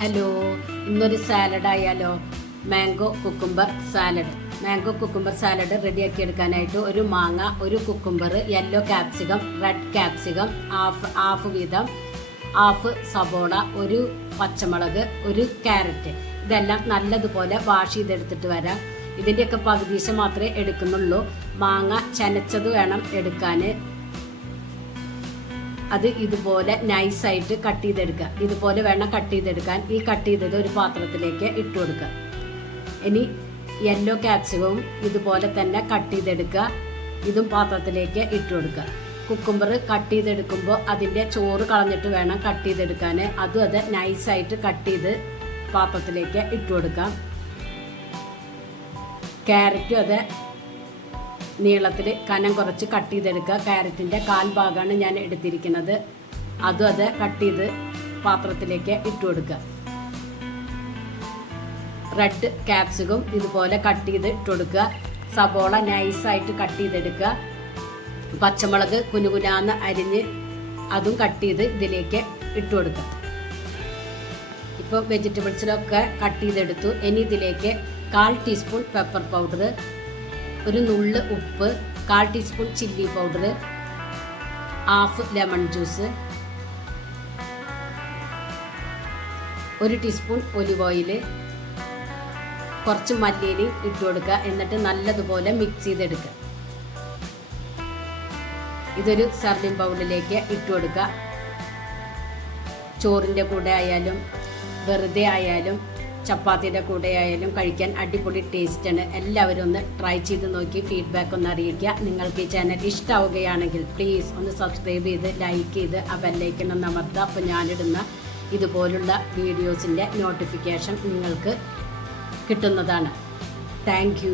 Hello ഇന്നൊരു salad ആയാലോ? Mango cucumber salad mango cucumber salad റെഡിയാക്കി എടുക്കാനായിട്ട് ഒരു മാങ്ങ ഒരു cucumber yellow capsicum red capsicum half half വീതം ഹാഫ് സബോള ഒരു പച്ചമുളക് ഒരു ക്യാരറ്റ് ഇതെല്ലാം നല്ലതുപോലെ വാഷ് ചെയ്തെടുത്തിട്ട് വരാം. ഇതിന്റെയൊക്കെ പകുതീശം മാത്രമേ എടുക്കുന്നുള്ളൂ. മാങ്ങ ചനച്ചത് വേണം എടുക്കാൻ. അത് ഇതുപോലെ നൈസായിട്ട് കട്ട് ചെയ്തെടുക്കുക ഇതുപോലെ വേണം കട്ട് ചെയ്തെടുക്കാൻ. ഈ കട്ട് ചെയ്തത് ഒരു പാത്രത്തിലേക്ക് ഇട്ട് കൊടുക്കുക ഇനി യെല്ലോ ക്യാപ്സികവും ഇതുപോലെ തന്നെ കട്ട് ചെയ്തെടുക്കുക ഇതും പാത്രത്തിലേക്ക് ഇട്ട് കൊടുക്കുക കുക്കുംബർ കട്ട് ചെയ്തെടുക്കുമ്പോൾ അതിന്റെ ചോറ് കളഞ്ഞിട്ട് വേണം കട്ട് ചെയ്തെടുക്കാൻ അതും അത് നൈസായിട്ട് കട്ട് ചെയ്ത് പാത്രത്തിലേക്ക് ഇട്ട് കൊടുക്കാം. ക്യാരറ്റും അത് നീളത്തിൽ കനം കുറച്ച് കട്ട് ചെയ്തെടുക്കുക. ക്യാരറ്റിന്റെ കാൽ ഭാഗമാണ് ഞാൻ എടുത്തിരിക്കുന്നത്. അതും അത് കട്ട് ചെയ്ത് പാത്രത്തിലേക്ക് ഇട്ട് കൊടുക്കുക. റെഡ് ക്യാപ്സിക്കും ഇതുപോലെ കട്ട് ചെയ്ത് ഇട്ട് കൊടുക്കുക. സബോള നൈസായിട്ട് കട്ട് ചെയ്തെടുക്കുക. പച്ചമുളക് കുനുകുനാന്ന് അരിഞ്ഞ് അതും കട്ട് ചെയ്ത് ഇതിലേക്ക് ഇട്ട് കൊടുക്കുക. ഇപ്പോൾ വെജിറ്റബിൾസിലൊക്കെ കട്ട് ചെയ്തെടുത്തു. ഇനി ഇതിലേക്ക് കാൽ ടീസ്പൂൺ പെപ്പർ പൗഡർ ഒരു നുള്ള് ഉപ്പ് കാൽ teaspoon chilli powder half lemon juice ഒരു ടീസ്പൂൺ ഒലിവ് ഓയിൽ കുറച്ച് മല്ലിയിൽ ഇട്ട് കൊടുക്കുക. എന്നിട്ട് നല്ലതുപോലെ മിക്സ് ചെയ്തെടുക്കുക. ഇതൊരു സർവിങ് ബൗളിലേക്ക് ഇട്ട് കൊടുക്കുക. ചോറിന്റെ കൂടെ ആയാലും വെറുതെ ആയാലും ചപ്പാത്തിയുടെ കൂടെ ആയാലും കഴിക്കാൻ അടിപൊളി ടേസ്റ്റാണ് എല്ലാവരും ഒന്ന് ട്രൈ ചെയ്ത് നോക്കി ഫീഡ്ബാക്ക് ഒന്ന് അറിയിക്കുക. നിങ്ങൾക്ക് ഈ ചാനൽ ഇഷ്ടമാവുകയാണെങ്കിൽ പ്ലീസ് ഒന്ന് സബ്സ്ക്രൈബ് ചെയ്ത് ലൈക്ക് ചെയ്ത് ആ ബെല്ലൈക്കൺ ഒന്ന് അമർത്തുക. അപ്പോൾ ഞാനിടുന്ന ഇതുപോലുള്ള വീഡിയോസിന്റെ നോട്ടിഫിക്കേഷൻ നിങ്ങൾക്ക് കിട്ടുന്നതാണ്. താങ്ക്